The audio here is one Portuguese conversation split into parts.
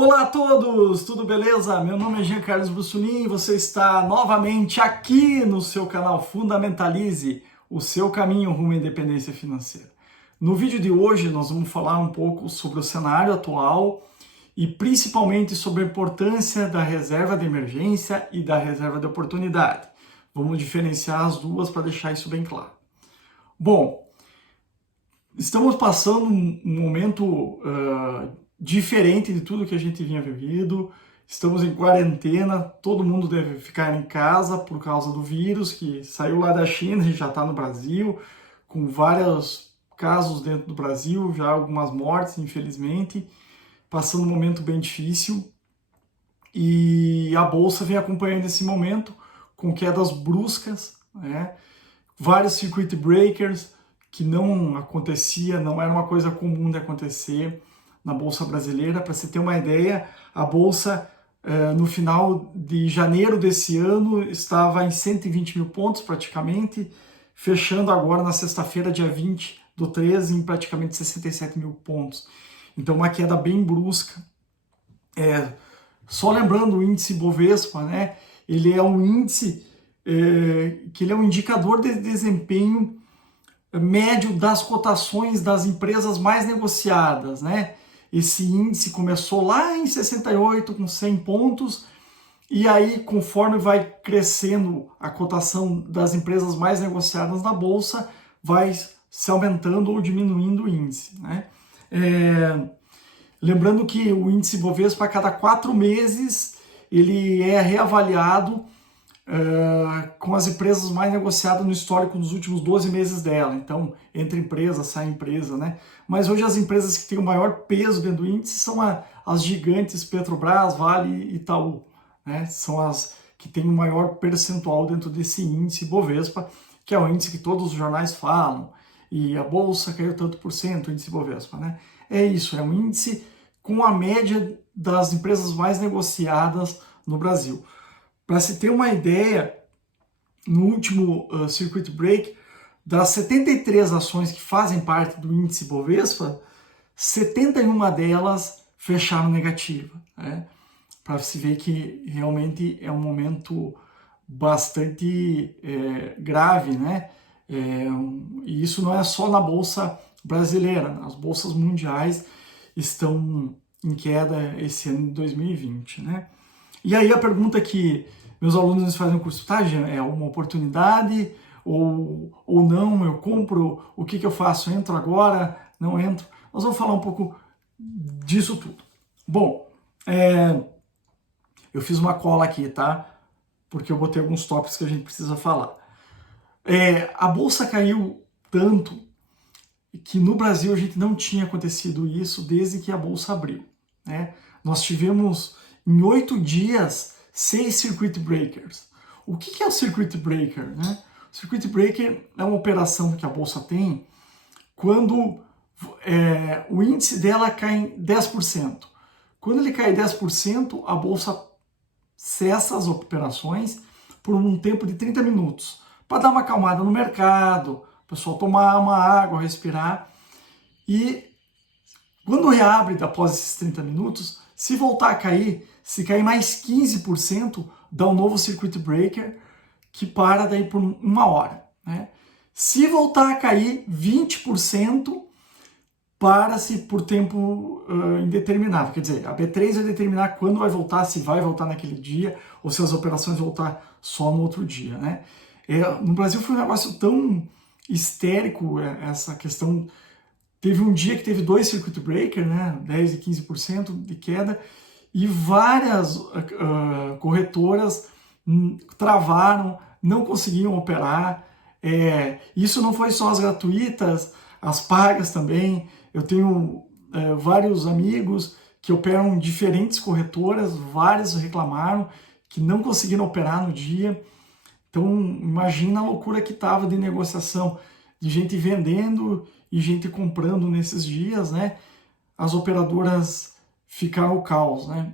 Olá a todos, tudo beleza? Meu nome é Jean Carlos Brussolin e você está novamente aqui no seu canal Fundamentalize, o seu caminho rumo à independência financeira. No vídeo de hoje nós vamos falar um pouco sobre o cenário atual e principalmente sobre a importância da reserva de emergência e da reserva de oportunidade. Vamos diferenciar as duas para deixar isso bem claro. Bom, estamos passando um momento diferente de tudo que a gente vinha vivido. Estamos em quarentena, todo mundo deve ficar em casa por causa do vírus que saiu lá da China e já está no Brasil, com vários casos dentro do Brasil, já algumas mortes, infelizmente, passando um momento bem difícil. E a Bolsa vem acompanhando esse momento com quedas bruscas, né? Vários circuit breakers que não acontecia, não era uma coisa comum de acontecer na Bolsa Brasileira. Para você ter uma ideia, a Bolsa no final de janeiro desse ano estava em 120 mil pontos praticamente, fechando agora na sexta-feira, dia 20/13, em praticamente 67 mil pontos. Então uma queda bem brusca. Só lembrando o índice Bovespa, né? Ele é um índice que ele é um indicador de desempenho médio das cotações das empresas mais negociadas, né? Esse índice começou lá em 68 com 100 pontos e aí conforme vai crescendo a cotação das empresas mais negociadas na bolsa, vai se aumentando ou diminuindo o índice, né? Lembrando que o índice Bovespa a cada 4 meses ele é reavaliado com as empresas mais negociadas no histórico nos últimos 12 meses dela. Então, entre empresa, sai empresa, né? Mas hoje as empresas que têm o maior peso dentro do índice são as gigantes Petrobras, Vale e Itaú, né? São as que têm o maior percentual dentro desse índice Bovespa, que é o índice que todos os jornais falam. E a Bolsa caiu tanto por cento, o índice Bovespa, né? É isso, é um índice com a média das empresas mais negociadas no Brasil. Para se ter uma ideia, no último circuit break, das 73 ações que fazem parte do índice Bovespa, 71 delas fecharam negativa, né? Para se ver que realmente é um momento bastante grave, né? E isso não é só na Bolsa Brasileira, as bolsas mundiais estão em queda esse ano de 2020, né? E aí a pergunta que meus alunos fazem no curso, tá, Jean, é uma oportunidade ou não? Eu compro, o que eu faço? Entro agora? Não entro? Nós vamos falar um pouco disso tudo. Bom, eu fiz uma cola aqui, tá? Porque eu botei alguns tópicos que a gente precisa falar. A Bolsa caiu tanto que no Brasil a gente não tinha acontecido isso desde que a Bolsa abriu, né? Nós tivemos em 8 dias 6 circuit breakers. O que é o circuit breaker, né? O circuit breaker é uma operação que a Bolsa tem quando o índice dela cai em 10%. Quando ele cai 10%, a Bolsa cessa as operações por um tempo de 30 minutos, para dar uma acalmada no mercado, o pessoal tomar uma água, respirar. E quando reabre após esses 30 minutos, se voltar a cair, se cair mais 15%, dá um novo circuit breaker que para daí por 1 hora, né? Se voltar a cair 20%, para-se por tempo indeterminado. Quer dizer, a B3 vai determinar quando vai voltar, se vai voltar naquele dia ou se as operações vão voltar só no outro dia, né? No Brasil foi um negócio tão histérico essa questão. Teve um dia que teve 2 circuit breakers, né, 10% e 15% de queda, e várias corretoras travaram, não conseguiam operar. Isso não foi só as gratuitas, as pagas também. Eu tenho vários amigos que operam em diferentes corretoras, vários reclamaram que não conseguiram operar no dia. Então, imagina a loucura que estava de negociação, de gente vendendo e gente comprando nesses dias, né? As operadoras ficaram o caos, né?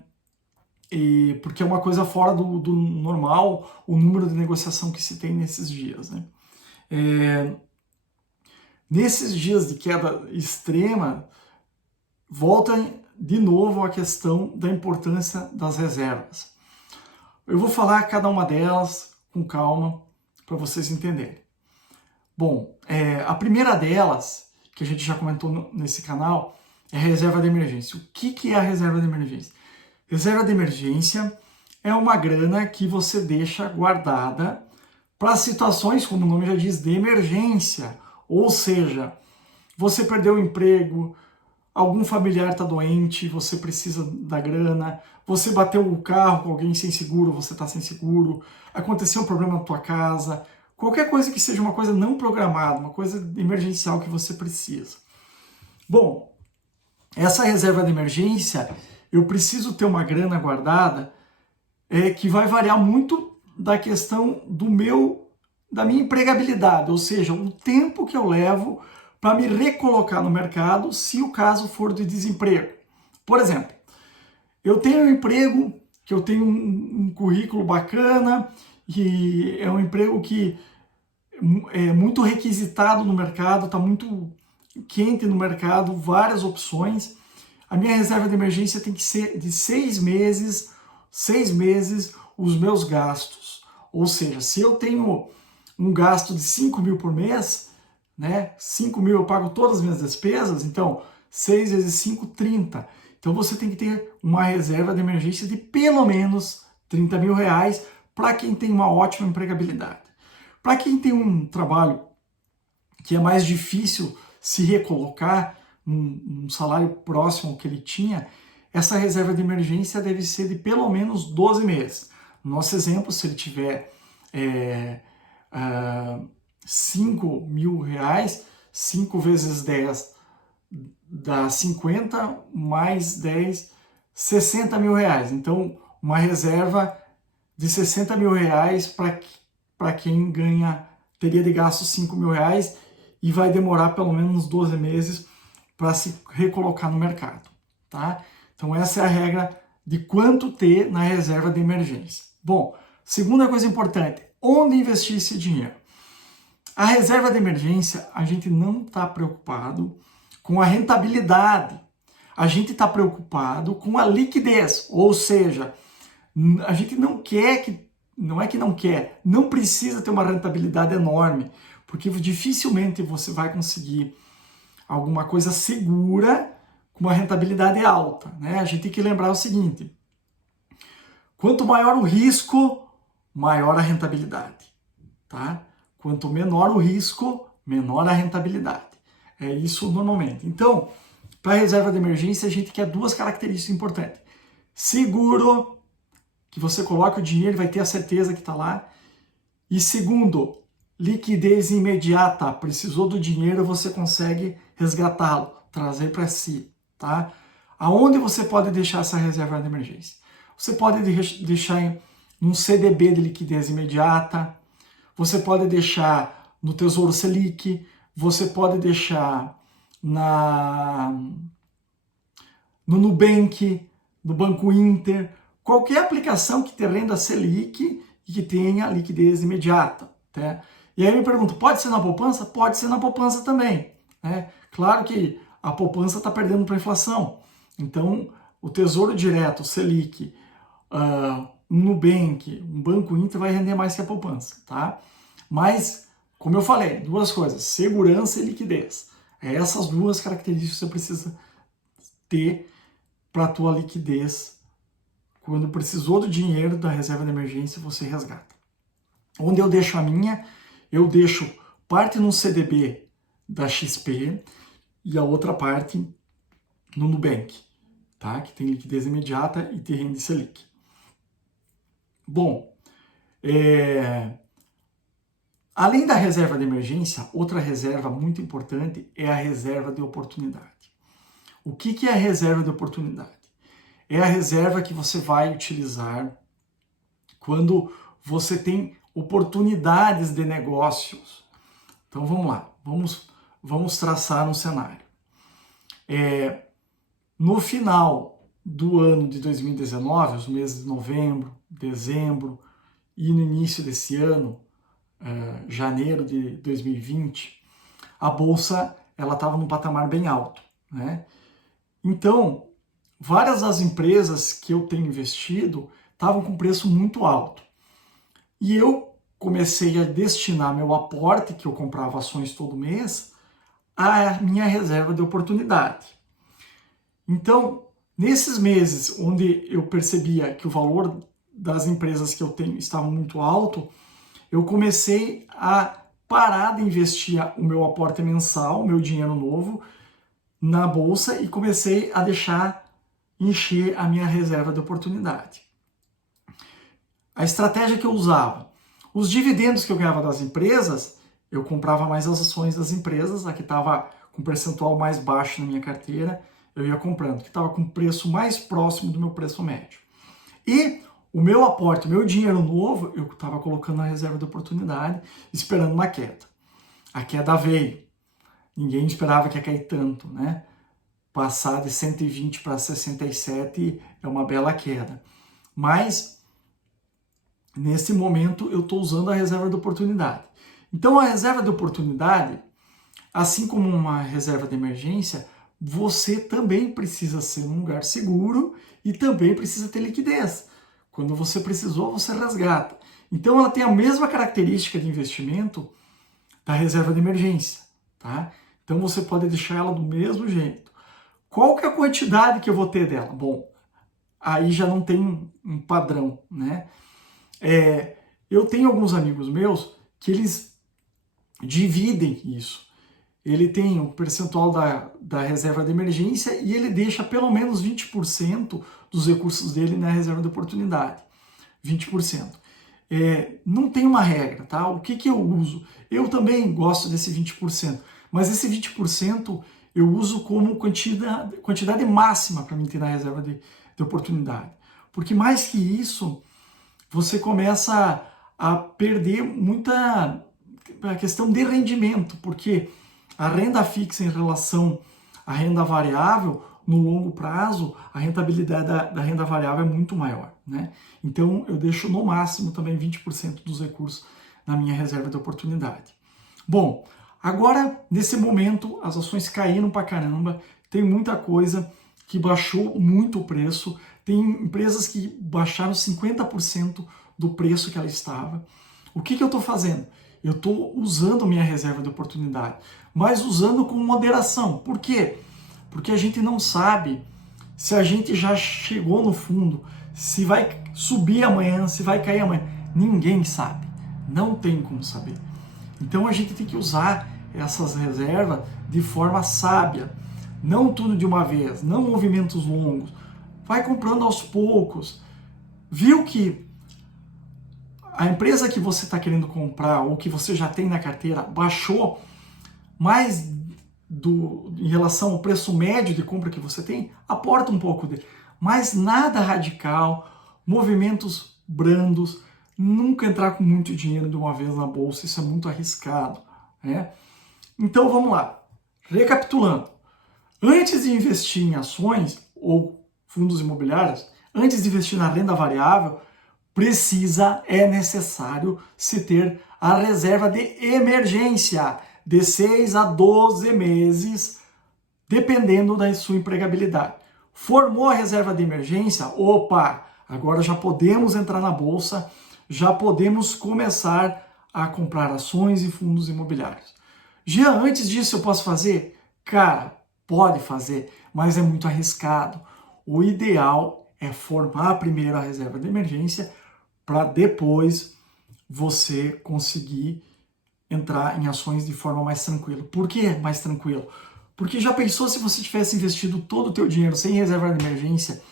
Porque é uma coisa fora do normal o número de negociação que se tem nesses dias, né? Nesses dias de queda extrema, volta de novo a questão da importância das reservas. Eu vou falar cada uma delas com calma para vocês entenderem. Bom, a primeira delas, que a gente já comentou nesse canal, é a reserva de emergência. O que é a reserva de emergência? Reserva de emergência é uma grana que você deixa guardada para situações, como o nome já diz, de emergência. Ou seja, você perdeu o emprego, algum familiar está doente, você precisa da grana, você bateu o carro com alguém sem seguro, você está sem seguro, aconteceu um problema na tua casa, qualquer coisa que seja uma coisa não programada, uma coisa emergencial que você precisa. Bom, essa reserva de emergência, eu preciso ter uma grana guardada que vai variar muito da questão da minha empregabilidade, ou seja, o tempo que eu levo para me recolocar no mercado se o caso for de desemprego. Por exemplo, eu tenho um emprego, que eu tenho um currículo bacana, e é um emprego que é muito requisitado no mercado, está muito quente no mercado, várias opções. A minha reserva de emergência tem que ser de 6 meses os meus gastos. Ou seja, se eu tenho um gasto de 5 mil por mês, né? 5 mil eu pago todas as minhas despesas, então 6 vezes 5, 30. Então você tem que ter uma reserva de emergência de pelo menos 30 mil reais para quem tem uma ótima empregabilidade. Para quem tem um trabalho que é mais difícil se recolocar num salário próximo ao que ele tinha, essa reserva de emergência deve ser de pelo menos 12 meses. No nosso exemplo, se ele tiver 5 mil reais, 5 vezes 10 dá 50, mais 10, 60 mil reais. Então, uma reserva de 60 mil reais para quem teria de gasto 5 mil reais e vai demorar pelo menos 12 meses para se recolocar no mercado, tá? Então essa é a regra de quanto ter na reserva de emergência. Bom, segunda coisa importante, onde investir esse dinheiro? A reserva de emergência, a gente não está preocupado com a rentabilidade, a gente está preocupado com a liquidez, ou seja, a gente não precisa ter uma rentabilidade enorme, porque dificilmente você vai conseguir alguma coisa segura com uma rentabilidade alta, né? A gente tem que lembrar o seguinte: quanto maior o risco, maior a rentabilidade, tá? Quanto menor o risco, menor a rentabilidade. É isso normalmente. Então, para a reserva de emergência, a gente quer duas características importantes: seguro, que você coloca o dinheiro e vai ter a certeza que está lá, e segundo, liquidez imediata. Precisou do dinheiro, você consegue resgatá-lo, trazer para si, tá? Aonde você pode deixar essa reserva de emergência? Você pode deixar em um CDB de liquidez imediata, você pode deixar no Tesouro Selic, você pode deixar no Nubank, no Banco Inter, qualquer aplicação que te renda Selic e que tenha liquidez imediata, tá? E aí me pergunto, pode ser na poupança? Pode ser na poupança também, né? Claro que a poupança está perdendo para a inflação. Então, o Tesouro Direto, o Selic, um Nubank, um Banco Inter vai render mais que a poupança, tá? Mas, como eu falei, duas coisas, segurança e liquidez. É essas duas características que você precisa ter para a tua liquidez. Quando precisou do dinheiro da reserva de emergência, você resgata. Onde eu deixo a minha? Eu deixo parte no CDB da XP e a outra parte no Nubank, tá? Que tem liquidez imediata e tem renda Selic. Bom, além da reserva de emergência, outra reserva muito importante é a reserva de oportunidade. O que é a reserva de oportunidade? É a reserva que você vai utilizar quando você tem oportunidades de negócios. Então vamos lá, vamos traçar um cenário. No final do ano de 2019, os meses de novembro, dezembro e no início desse ano, janeiro de 2020, a bolsa ela estava num patamar bem alto, né? Então várias das empresas que eu tenho investido estavam com preço muito alto. E eu comecei a destinar meu aporte, que eu comprava ações todo mês, à minha reserva de oportunidade. Então, nesses meses onde eu percebia que o valor das empresas que eu tenho estava muito alto, eu comecei a parar de investir o meu aporte mensal, o meu dinheiro novo, na bolsa e comecei a deixar encher a minha reserva de oportunidade. A estratégia que eu usava, os dividendos que eu ganhava das empresas, eu comprava mais as ações das empresas, a que estava com percentual mais baixo na minha carteira, eu ia comprando, que estava com preço mais próximo do meu preço médio. E o meu aporte, o meu dinheiro novo, eu estava colocando na reserva de oportunidade, esperando uma queda. A queda veio. Ninguém esperava que ia cair tanto, né? Passar de 120 para 67 é uma bela queda. Mas, nesse momento, eu estou usando a reserva de oportunidade. Então, a reserva de oportunidade, assim como uma reserva de emergência, você também precisa ser um lugar seguro e também precisa ter liquidez. Quando você precisou, você resgata. Então, ela tem a mesma característica de investimento da reserva de emergência, tá? Então, você pode deixar ela do mesmo jeito. Qual que é a quantidade que eu vou ter dela? Bom, aí já não tem um padrão, né? Eu tenho alguns amigos meus que eles dividem isso. Ele tem um percentual da reserva de emergência e ele deixa pelo menos 20% dos recursos dele na reserva de oportunidade. 20%. Não tem uma regra, tá? O que eu uso? Eu também gosto desse 20%, mas esse 20% eu uso como quantidade máxima para mim ter na reserva de oportunidade. Porque mais que isso, você começa a perder muita a questão de rendimento, porque a renda fixa em relação à renda variável, no longo prazo, a rentabilidade da renda variável é muito maior, né? Então, eu deixo no máximo também 20% dos recursos na minha reserva de oportunidade. Bom, agora, nesse momento, as ações caíram pra caramba, tem muita coisa que baixou muito o preço, tem empresas que baixaram 50% do preço que ela estava. O que eu estou fazendo? Eu estou usando minha reserva de oportunidade, mas usando com moderação. Por quê? Porque a gente não sabe se a gente já chegou no fundo, se vai subir amanhã, se vai cair amanhã. Ninguém sabe. Não tem como saber. Então a gente tem que usar essas reservas de forma sábia. Não tudo de uma vez, não movimentos longos. Vai comprando aos poucos. Viu que a empresa que você está querendo comprar ou que você já tem na carteira baixou mais em relação ao preço médio de compra que você tem, aporta um pouco dele. Mas nada radical, movimentos brandos, nunca entrar com muito dinheiro de uma vez na bolsa, isso é muito arriscado, né? Então vamos lá, recapitulando. Antes de investir em ações ou fundos imobiliários, antes de investir na renda variável, é necessário se ter a reserva de emergência de 6 a 12 meses, dependendo da sua empregabilidade. Formou a reserva de emergência? Opa, agora já podemos entrar na bolsa, já podemos começar a comprar ações e fundos imobiliários. Já antes disso eu posso fazer? Cara, pode fazer, mas é muito arriscado. O ideal é formar primeiro a reserva de emergência para depois você conseguir entrar em ações de forma mais tranquila. Por que mais tranquilo? Porque já pensou se você tivesse investido todo o teu dinheiro sem reserva de emergência,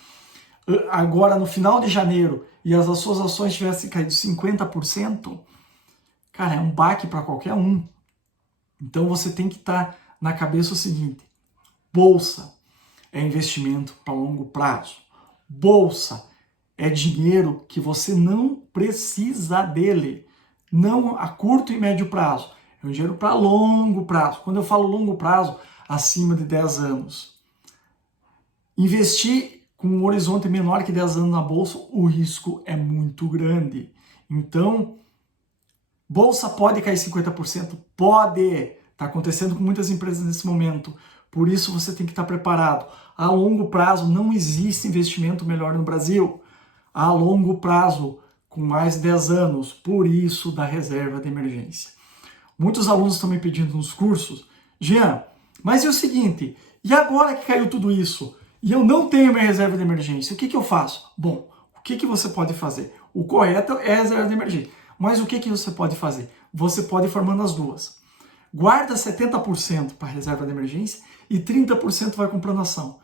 agora no final de janeiro, e as suas ações tivessem caído 50%? Cara, é um baque para qualquer um. Então você tem que estar na cabeça o seguinte: bolsa é investimento para longo prazo. Bolsa é dinheiro que você não precisa dele, não a curto e médio prazo. É um dinheiro para longo prazo. Quando eu falo longo prazo, acima de 10 anos. Investir com um horizonte menor que 10 anos na bolsa, o risco é muito grande. Então, bolsa pode cair 50%? Pode. Está acontecendo com muitas empresas nesse momento. Por isso você tem que estar preparado. A longo prazo não existe investimento melhor no Brasil. A longo prazo, com mais de 10 anos, por isso da reserva de emergência. Muitos alunos estão me pedindo nos cursos, Jean, mas é o seguinte, e agora que caiu tudo isso, e eu não tenho minha reserva de emergência, o que eu faço? Bom, o que você pode fazer? O correto é a reserva de emergência, mas o que você pode fazer? Você pode ir formando as duas. Guarda 70% para a reserva de emergência e 30% vai comprando ação.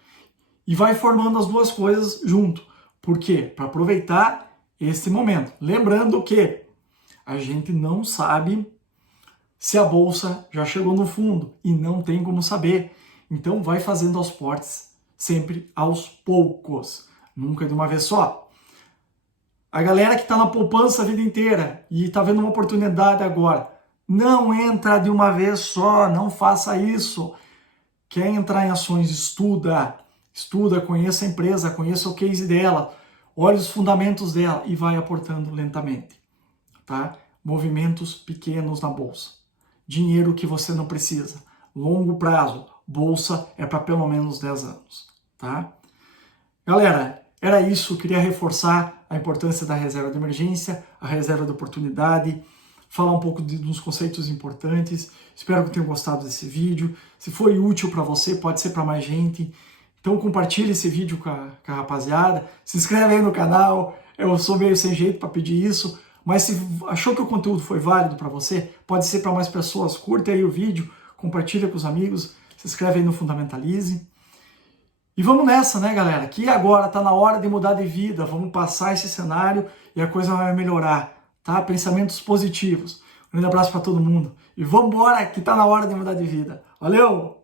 E vai formando as duas coisas junto. Por quê? Para aproveitar esse momento. Lembrando que a gente não sabe se a bolsa já chegou no fundo e não tem como saber. Então vai fazendo aos portes, sempre aos poucos, nunca de uma vez só. A galera que está na poupança a vida inteira e está vendo uma oportunidade agora, não entra de uma vez só, não faça isso. Quer entrar em ações, estuda, conheça a empresa, conheça o case dela, olhe os fundamentos dela e vai aportando lentamente, tá? Movimentos pequenos na bolsa. Dinheiro que você não precisa. Longo prazo. Bolsa é para pelo menos 10 anos, tá? Galera, era isso. Queria reforçar a importância da reserva de emergência, a reserva de oportunidade, falar um pouco dos conceitos importantes. Espero que tenham gostado desse vídeo. Se foi útil para você, pode ser para mais gente. Então compartilhe esse vídeo com a rapaziada. Se inscreve aí no canal. Eu sou meio sem jeito para pedir isso. Mas se achou que o conteúdo foi válido para você, pode ser para mais pessoas. Curta aí o vídeo, compartilha com os amigos, se inscreve aí no Fundamentalize. E vamos nessa, né, galera? Que agora está na hora de mudar de vida. Vamos passar esse cenário e a coisa vai melhorar, tá? Pensamentos positivos. Um grande abraço para todo mundo. E vamos embora, que está na hora de mudar de vida. Valeu!